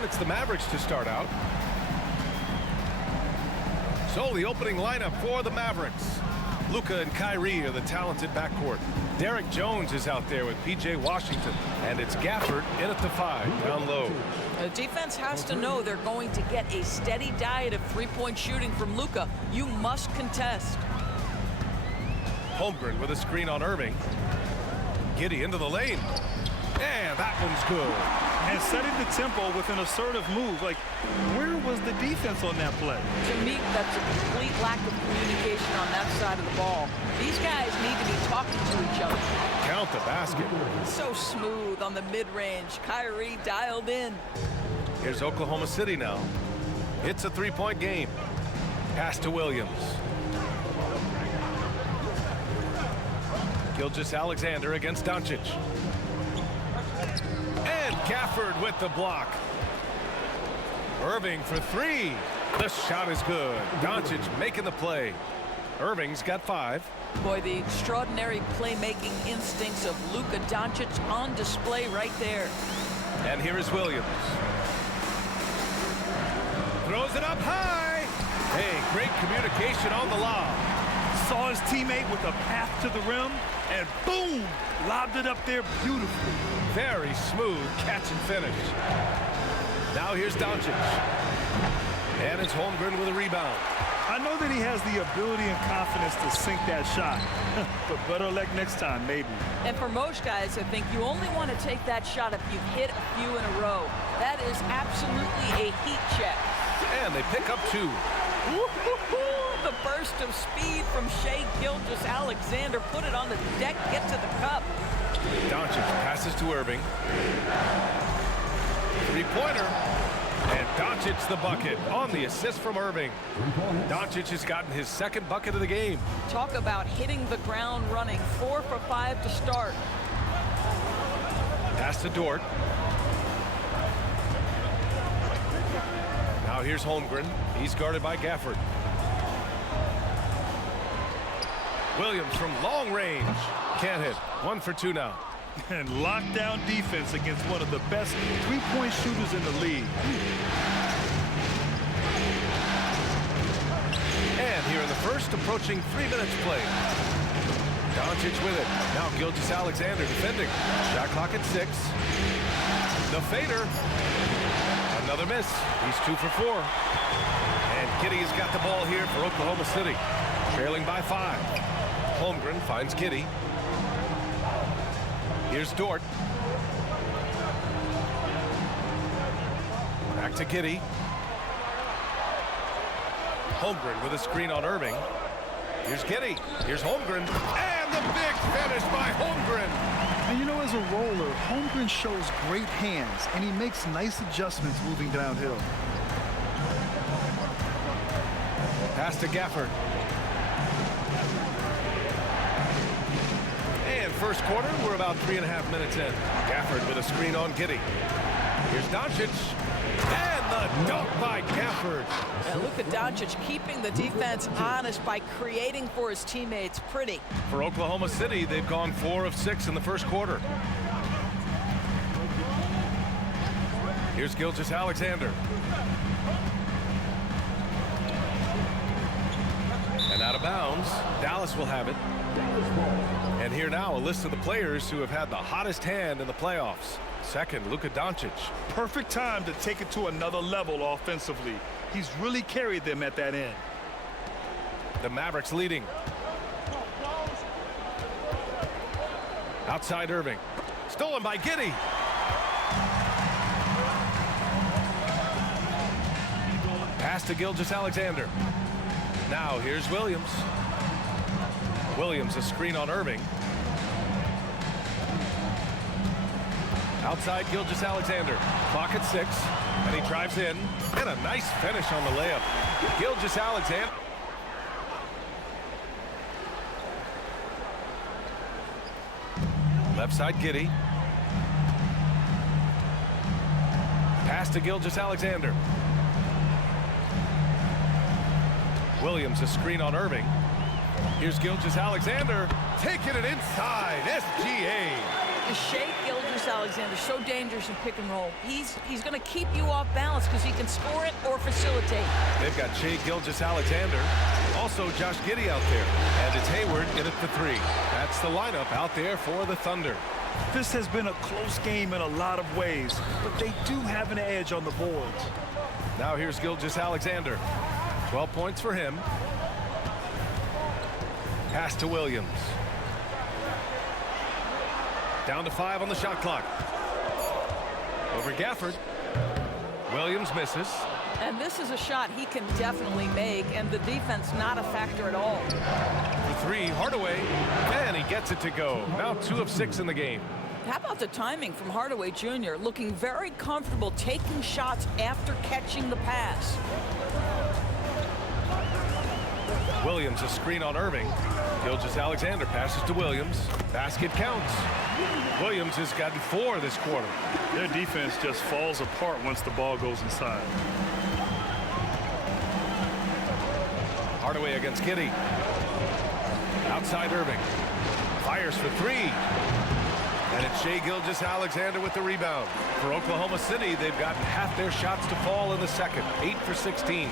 And it's the Mavericks to start out. So the opening lineup for the Mavericks. Luka and Kyrie are the talented backcourt. Derek Jones is out there with P.J. Washington. And it's Gafford in at the 5, down low. The defense has to know they're going to get a steady diet of three-point shooting from Luka. You must contest. Holmgren with a screen on Irving. Giddey into the lane. And that one's good. And setting the tempo with an assertive move. Like, where was the defense on that play? To me, that's a complete lack of communication on that side of the ball. These guys need to be talking to each other. Count the basket. So smooth on the mid-range. Kyrie dialed in. Here's Oklahoma City now. It's a three-point game. Pass to Williams. Gilgeous-Alexander against Doncic. And Gafford with the block. Irving for three. The shot is good. Doncic making the play. Irving's got 5. Boy, the extraordinary playmaking instincts of Luka Doncic on display right there. And here is Williams. Throws it up high. Hey, great communication on the lob. Saw his teammate with a path to the rim, and boom, lobbed it up there beautifully. Very smooth catch and finish. Now here's Doncic. And it's Holmgren with a rebound. I know that he has the ability and confidence to sink that shot, but better luck next time, maybe. And for most guys, I think you only want to take that shot if you've hit a few in a row. That is absolutely a heat check. And they pick up 2. The burst of speed from Shai Gilgeous-Alexander. Put it on the deck, get to the cup. Doncic passes to Irving. Three-pointer. And Doncic's the bucket on the assist from Irving. Doncic has gotten his second bucket of the game. Talk about hitting the ground running. 4 for 5 to start. Pass to Dort. Now here's Holmgren. He's guarded by Gafford. Williams from long range. Can't hit. 1 for 2 now. And lockdown defense against one of the best three-point shooters in the league. And here in the first, approaching 3 minutes play. Doncic with it. Now Gilgeous-Alexander defending. Shot clock at 6. The fader. Another miss. He's 2 for 4. And Giddey has got the ball here for Oklahoma City. Trailing by 5. Holmgren finds Giddey. Here's Dort. Back to Giddey. Holmgren with a screen on Irving. Here's Giddey. Here's Holmgren. And the big finish by Holmgren. And you know, as a roller, Holmgren shows great hands, and he makes nice adjustments moving downhill. Pass to Gafford. And first quarter, we're about 3.5 minutes in. Gafford with a screen on Giddey. Here's Doncic. And the dunk by Gafford. And Luka Doncic keeping the defense honest by creating for his teammates. Pretty. For Oklahoma City, they've gone 4 of 6 in the first quarter. Here's Gilgeous-Alexander. And out of bounds, Dallas will have it. And here now, a list of the players who have had the hottest hand in the playoffs. Second, Luka Doncic. Perfect time to take it to another level offensively. He's really carried them at that end. The Mavericks leading. Outside Irving. Stolen by Giddey. Pass to Gilgeous-Alexander. Now here's Williams. Williams a screen on Irving. Outside Gilgeous-Alexander. Clock at 6. And he drives in. And a nice finish on the layup. Gilgeous-Alexander. Left side Giddey. Pass to Gilgeous-Alexander. Williams a screen on Irving. Here's Gilgeous-Alexander taking it inside. SGA. Shai Gilgeous-Alexander so dangerous in pick and roll. He's going to keep you off balance because he can score it or facilitate. They've got Shai Gilgeous-Alexander, also Josh Giddey out there, and it's Hayward in at the 3. That's the lineup out there for the Thunder. This has been a close game in a lot of ways, but they do have an edge on the boards. Now here's Gilgeous-Alexander. 12 points for him. Pass to Williams. Down to 5 on the shot clock. Over Gafford. Williams misses. And this is a shot he can definitely make, and the defense not a factor at all. For 3, Hardaway, and he gets it to go. Now 2 of 6 in the game. How about the timing from Hardaway Jr., looking very comfortable taking shots after catching the pass. Williams, a screen on Irving. Gilgeous-Alexander passes to Williams. Basket counts. Williams has gotten 4 this quarter. Their defense just falls apart once the ball goes inside. Hardaway against Giddey. Outside Irving. Fires for 3. And it's Shai Gilgeous-Alexander with the rebound. For Oklahoma City, they've gotten half their shots to fall in the second. 8 for 16.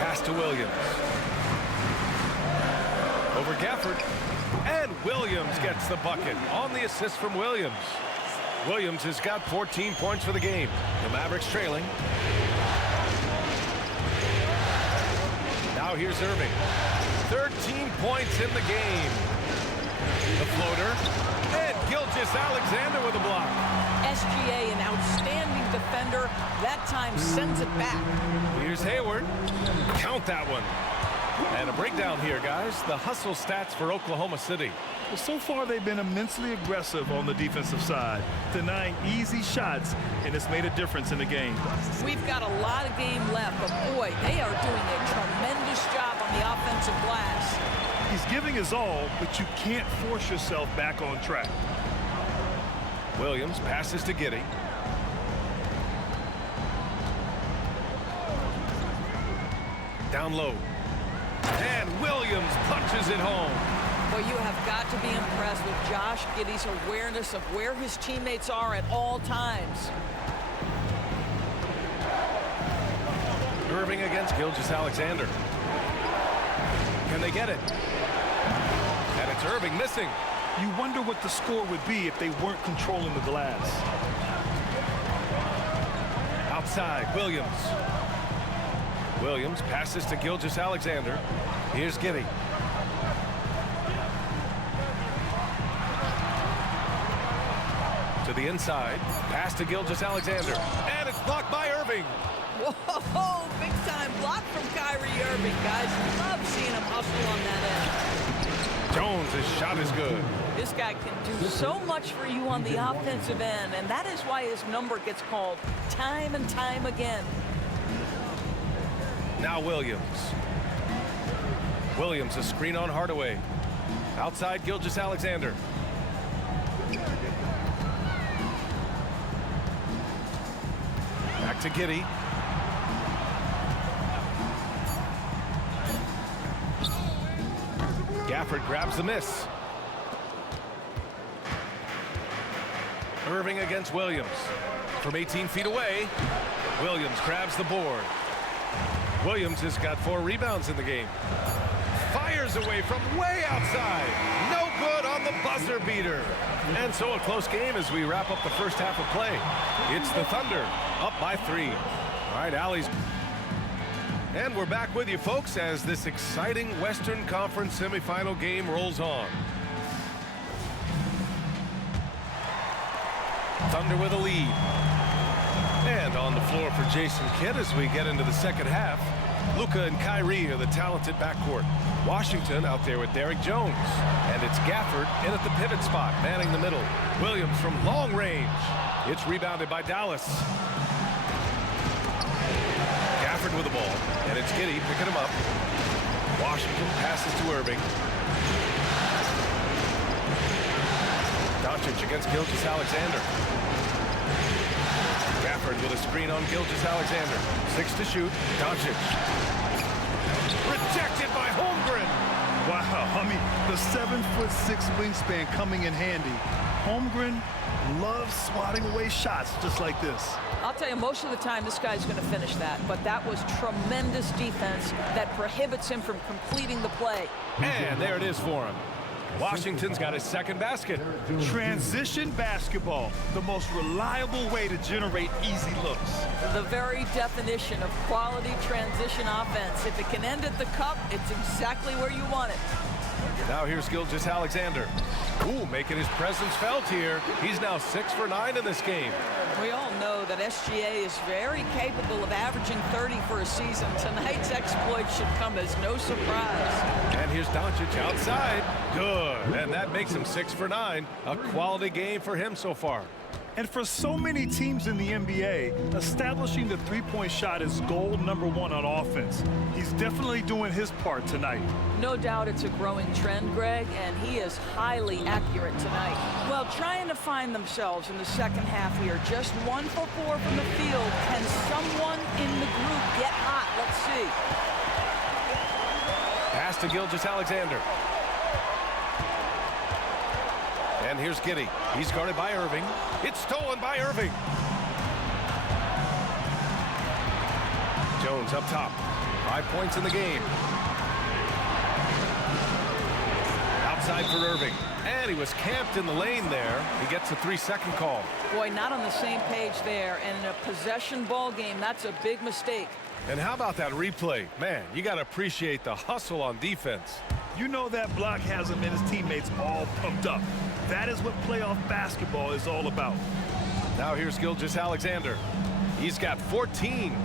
Pass to Williams. Over Gafford. And Williams gets the bucket on the assist from Williams. Williams has got 14 points for the game. The Mavericks trailing. Now here's Irving. 13 points in the game. The floater. And Gilgeous-Alexander with a block. SGA, an outstanding defender. That time sends it back. Here's Hayward. Count that one. And a breakdown here, guys. The hustle stats for Oklahoma City. Well, so far they've been immensely aggressive on the defensive side, denying easy shots, and it's made a difference in the game. We've got a lot of game left, but boy, they are doing a tremendous job on the offensive glass. He's giving his all, but you can't force yourself back on track. Williams passes to Giddey. Down low. And Williams punches it home. Well, you have got to be impressed with Josh Giddey's awareness of where his teammates are at all times. Irving against Gilgeous-Alexander. Can they get it? And it's Irving missing. You wonder what the score would be if they weren't controlling the glass. Outside, Williams. Williams passes to Gilgeous-Alexander. Here's Giddey. To the inside. Pass to Gilgeous-Alexander. And it's blocked by Irving. Whoa, big time block from Kyrie Irving, guys. Love seeing him hustle on that end. Jones, his shot is good. This guy can do so much for you on the offensive end, and that is why his number gets called time and time again. Now Williams. Williams, a screen on Hardaway. Outside Gilgeous-Alexander. Back to Giddey. Gafford grabs the miss. Irving against Williams. From 18 feet away, Williams grabs the board. Williams has got 4 rebounds in the game. Fires away from way outside. No good on the buzzer beater. And so a close game as we wrap up the first half of play. It's the Thunder up by 3. All right, Allie's. And we're back with you, folks, as this exciting Western Conference semifinal game rolls on. Thunder with a lead. And on the floor for Jason Kidd as we get into the second half. Luka and Kyrie are the talented backcourt. Washington out there with Derrick Jones. And it's Gafford in at the pivot spot, manning the middle. Williams from long range. It's rebounded by Dallas. Gafford with the ball. And it's Giddey picking him up. Washington passes to Irving. Doncic against Gilgeous-Alexander. Gafford with a screen on Gilgeous-Alexander. 6 to shoot. Doncic. Rejected by Holmgren. Wow, I mean, The 7'6" wingspan coming in handy. Holmgren loves swatting away shots just like this. I'll tell you, most of the time this guy's going to finish that, but that was tremendous defense that prohibits him from completing the play. And there it is for him. Washington's got his second basket. Transition basketball, the most reliable way to generate easy looks. The very definition of quality transition offense. If it can end at the cup, it's exactly where you want it. Now here's Gilgeous-Alexander. Ooh, making his presence felt here. He's now 6 for 9 in this game. We all know that SGA is very capable of averaging 30 for a season. Tonight's exploit should come as no surprise. And here's Doncic outside. Good. And that makes him 6 for 9. A quality game for him so far. And for so many teams in the NBA, establishing the three-point shot is goal number 1 on offense. He's definitely doing his part tonight. No doubt it's a growing trend, Greg, and he is highly accurate tonight. Well, trying to find themselves in the second half here. Just 1 for 4 from the field. Can someone in the group get hot? Let's see. Pass to Gilgeous-Alexander. And here's Giddey. He's guarded by Irving. It's stolen by Irving. Jones up top. 5 points in the game. Outside for Irving. And he was camped in the lane there. He gets a 3-second call. Boy, not on the same page there. And in a possession ball game, that's a big mistake. And how about that replay? Man, you got to appreciate the hustle on defense. You know that block has him and his teammates all pumped up. That is what playoff basketball is all about. Now here's Gilgeous-Alexander. He's got 14.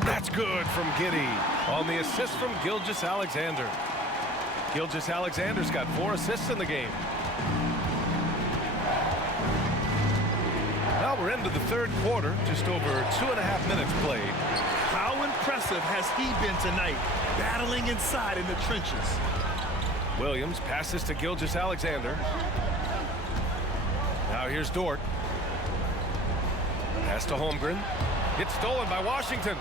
That's good from Giddey on the assist from Gilgeous-Alexander. Gilgeous-Alexander's got 4 assists in the game. Now we're into the third quarter, just over 2.5 minutes played. How impressive has he been tonight, battling inside in the trenches? Williams passes to Gilgeous-Alexander. Now here's Dort. Pass to Holmgren. It's stolen by Washington.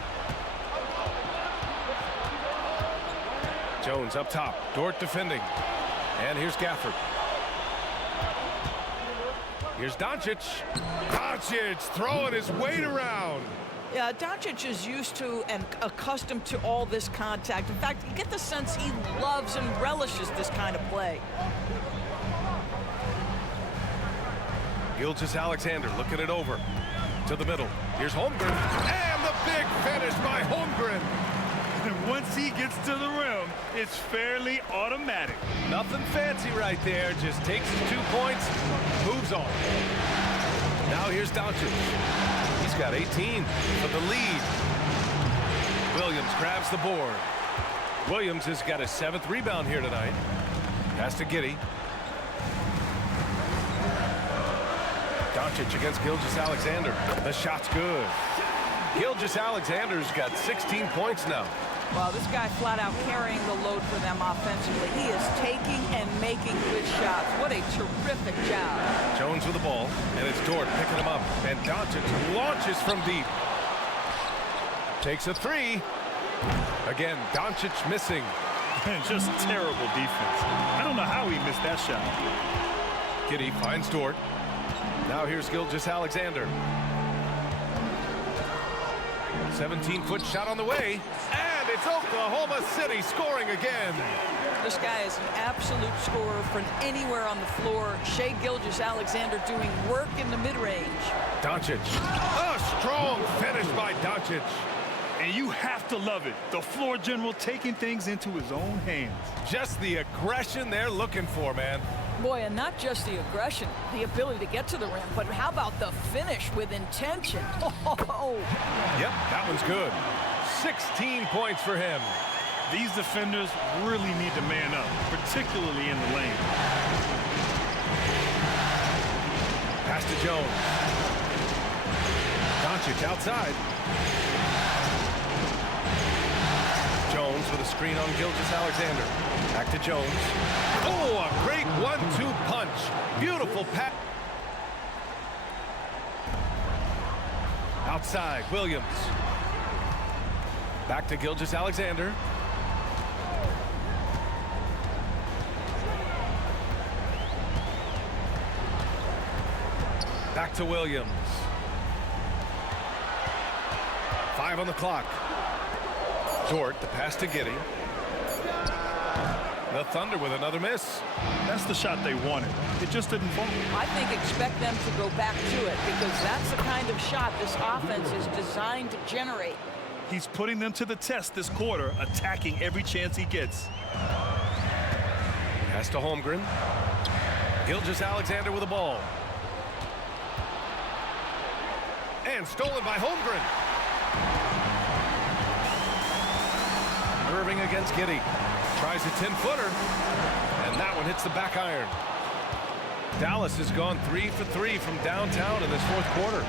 Jones up top. Dort defending. And here's Gafford. Here's Doncic. Doncic throwing his weight around. Yeah, Doncic is used to and accustomed to all this contact. In fact, you get the sense he loves and relishes this kind of play. Gilgeous-Alexander looking it over to the middle. Here's Holmgren. And the big finish by Holmgren. And once he gets to the rim, it's fairly automatic. Nothing fancy right there. Just takes his 2 points, moves on. Now here's Doncic. He's got 18 for the lead. Williams grabs the board. Williams has got his 7th rebound here tonight. Pass to Giddey. Doncic against Gilgeous-Alexander. The shot's good. Gilgeous-Alexander's got 16 points now. Well, this guy flat out carrying the load for them offensively. He is taking and making good shots. What a terrific job. Jones with the ball, and it's Dort picking him up. And Doncic launches from deep. Takes a 3. Again, Doncic missing. And just terrible defense. I don't know how he missed that shot. Giddey finds Dort. Now here's Gilgeous-Alexander. 17-foot shot on the way. And it's Oklahoma City scoring again. This guy is an absolute scorer from anywhere on the floor. Shai Gilgeous-Alexander doing work in the mid-range. Doncic. A strong finish by Doncic. And you have to love it. The floor general taking things into his own hands. Just the aggression they're looking for, man. Boy, and not just the aggression, the ability to get to the rim, but how about the finish with intention? Oh. Yep, that one's good. 16 points for him. These defenders really need to man up, particularly in the lane. Pass to Jones. Doncic outside. Jones with a screen on Gilgeous-Alexander. Back to Jones. Oh, a great 1-2 punch. Beautiful pass. Outside, Williams. Back to Gilgeous-Alexander. Back to Williams. 5 on the clock. Dort, the pass to Giddey. The Thunder with another miss. That's the shot they wanted. It just didn't fall. I think expect them to go back to it because that's the kind of shot this offense is designed to generate. He's putting them to the test this quarter, attacking every chance he gets. Pass to Holmgren. Gilgeous-Alexander with the ball. And stolen by Holmgren. Irving against Giddey. Tries a 10-footer. And that one hits the back iron. Dallas has gone 3 for 3 from downtown in this fourth quarter.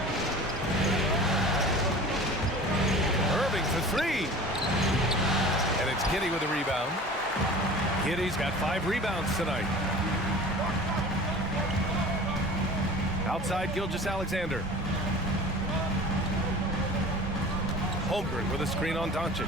Irving for 3. And it's Giddey with a rebound. Giddey's got 5 rebounds tonight. Outside Gilgeous-Alexander. Holmgren with a screen on Doncic.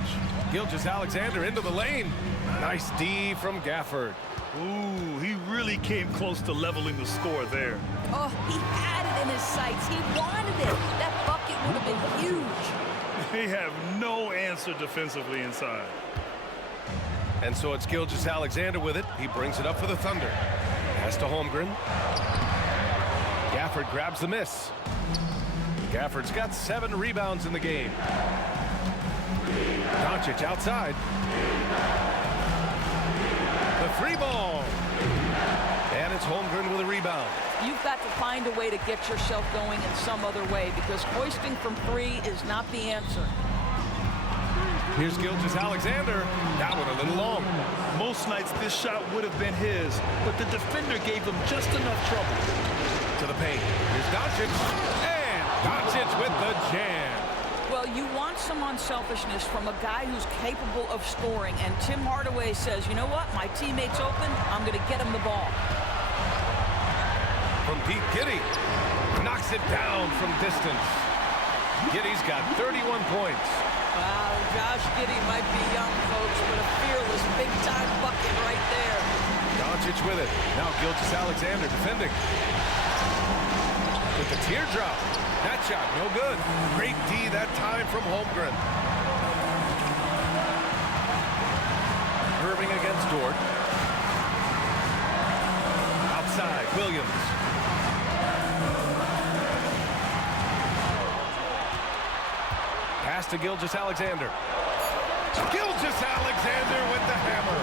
Gilgeous-Alexander into the lane. Nice D from Gafford. Ooh, he really came close to leveling the score there. Oh, he had it in his sights. He wanted it. That bucket would have been huge. They have no answer defensively inside. And so it's Gilgeous-Alexander with it. He brings it up for the Thunder. Pass to Holmgren. Gafford grabs the miss. Gafford's got 7 rebounds in the game. Doncic outside. The 3 ball. And it's Holmgren with a rebound. You've got to find a way to get yourself going in some other way because hoisting from 3 is not the answer. Here's Gilgeous-Alexander. That one a little long. Most nights this shot would have been his, but the defender gave him just enough trouble. To the paint. Here's Doncic. And Doncic with the jam. Well, you want some unselfishness from a guy who's capable of scoring, and Tim Hardaway says, you know what, my teammate's open, I'm going to get him the ball. From Pete Giddey. Knocks it down from distance. Giddey's got 31 points. Wow, Josh Giddey might be young, folks, but a fearless big-time bucket right there. Doncic with it. Now Gilgeous-Alexander defending. With the teardrop. That shot, no good. Great D that time from Holmgren. Irving against Dort. Outside, Williams. Pass to Gilgeous-Alexander. Gilgeous-Alexander with the hammer.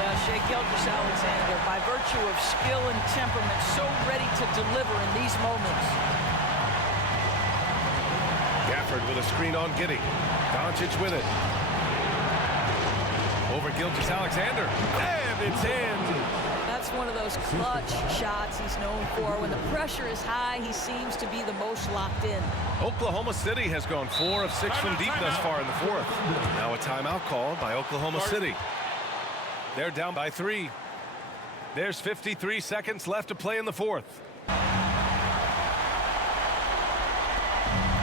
Yeah, Shai Gilgeous-Alexander, by virtue of skill and temperament, so ready to deliver in these moments. Gafford with a screen on Giddey. Doncic with it. Over Gilgeous-Alexander. And it's in. That's one of those clutch shots he's known for. When the pressure is high, he seems to be the most locked in. Oklahoma City has gone 4 of 6 from deep thus far in the fourth. Now a timeout called by Oklahoma City. They're down by 3. There's 53 seconds left to play in the fourth.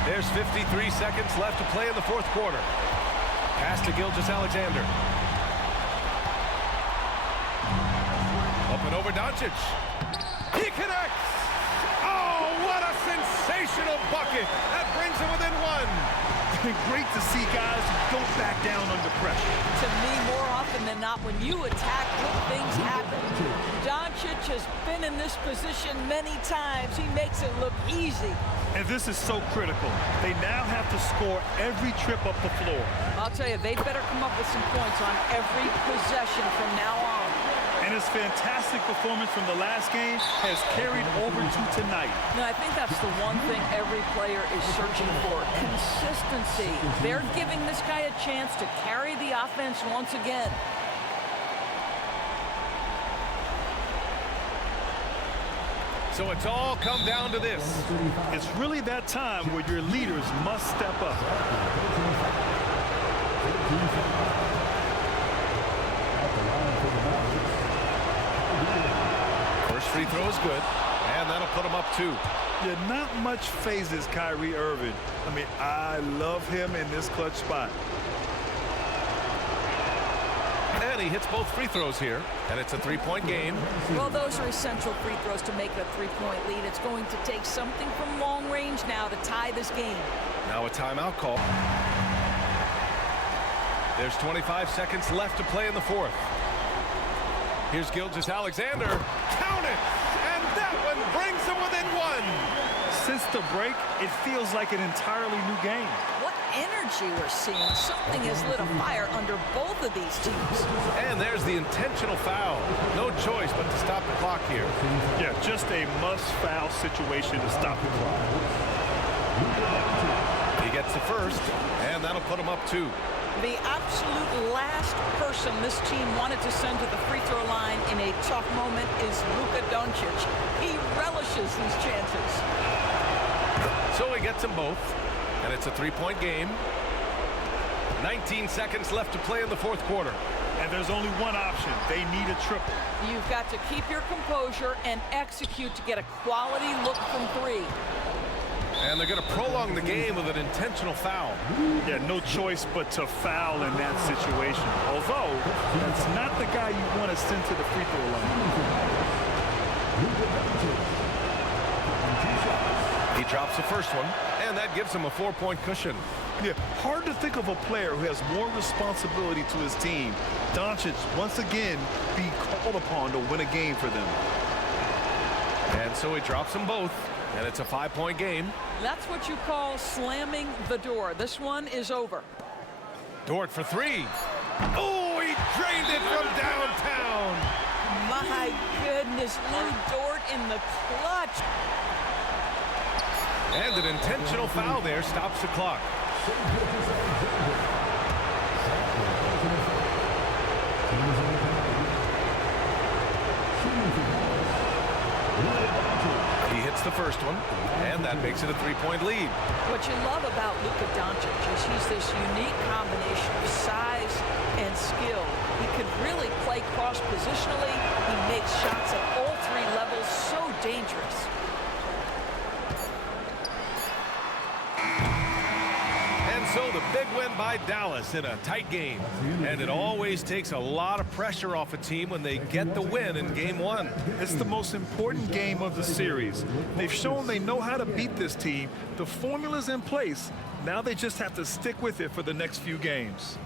There's 53 seconds left to play in the fourth quarter. Pass to Gilgeous-Alexander. Up and over Doncic. He connects! Oh, what a sensational bucket! That brings him within 1. Great to see guys who don't back down under pressure. To me, more often than not, when you attack, good things happen. Doncic has been in this position many times. He makes it look easy. And this is so critical. They now have to score every trip up the floor. I'll tell you, they better come up with some points on every possession from now on. And his fantastic performance from the last game has carried over to tonight. No, I think that's the one thing every player is searching for, consistency. They're giving this guy a chance to carry the offense once again. So it's all come down to this. It's really that time where your leaders must step up. First free throw is good, and that'll put him up 2. Yeah, not much phases Kyrie Irving. I mean, I love him in this clutch spot. And he hits both free throws here, and it's a three-point game. Well, those are essential free throws to make it a three-point lead. It's going to take something from long range now to tie this game. Now a timeout call. There's 25 seconds left to play in the fourth. Here's Gilgeous-Alexander. Count it! And that one brings them within one. Since the break, it feels like an entirely new game. What energy we're seeing. Something has lit a fire under both of these teams. And there's the intentional foul. No choice but to stop the clock here. Yeah, just a must-foul situation to stop the clock. He gets the first, and that'll put him up 2. The absolute last person this team wanted to send to the free throw line in a tough moment is Luka Doncic. He relishes these chances. So he gets them both, and it's a three-point game. 19 seconds left to play in the fourth quarter. And there's only one option. They need a triple. You've got to keep your composure and execute to get a quality look from 3. And they're going to prolong the game with an intentional foul. Yeah, no choice but to foul in that situation. Although, that's not the guy you want to send to the free throw line. He drops the first one, and that gives him a 4-point cushion. Yeah, hard to think of a player who has more responsibility to his team. Doncic, once again, be called upon to win a game for them. And so he drops them both, and it's a 5-point game. That's what you call slamming the door. This one is over. Dort for 3. Oh, he drained it from downtown. My goodness, Lou Dort in the clutch. And an intentional foul there stops the clock. He hits the first one, and that makes it a 3-point lead. What you love about Luka Doncic is he's this unique combination of size and skill. He could really play cross-positionally. He makes shots at all 3 levels, so dangerous. And so the big win by Dallas in a tight game. And it always takes a lot of pressure off a team when they get the win in game 1. It's the most important game of the series. They've shown they know how to beat this team. The formula's in place. Now they just have to stick with it for the next few games.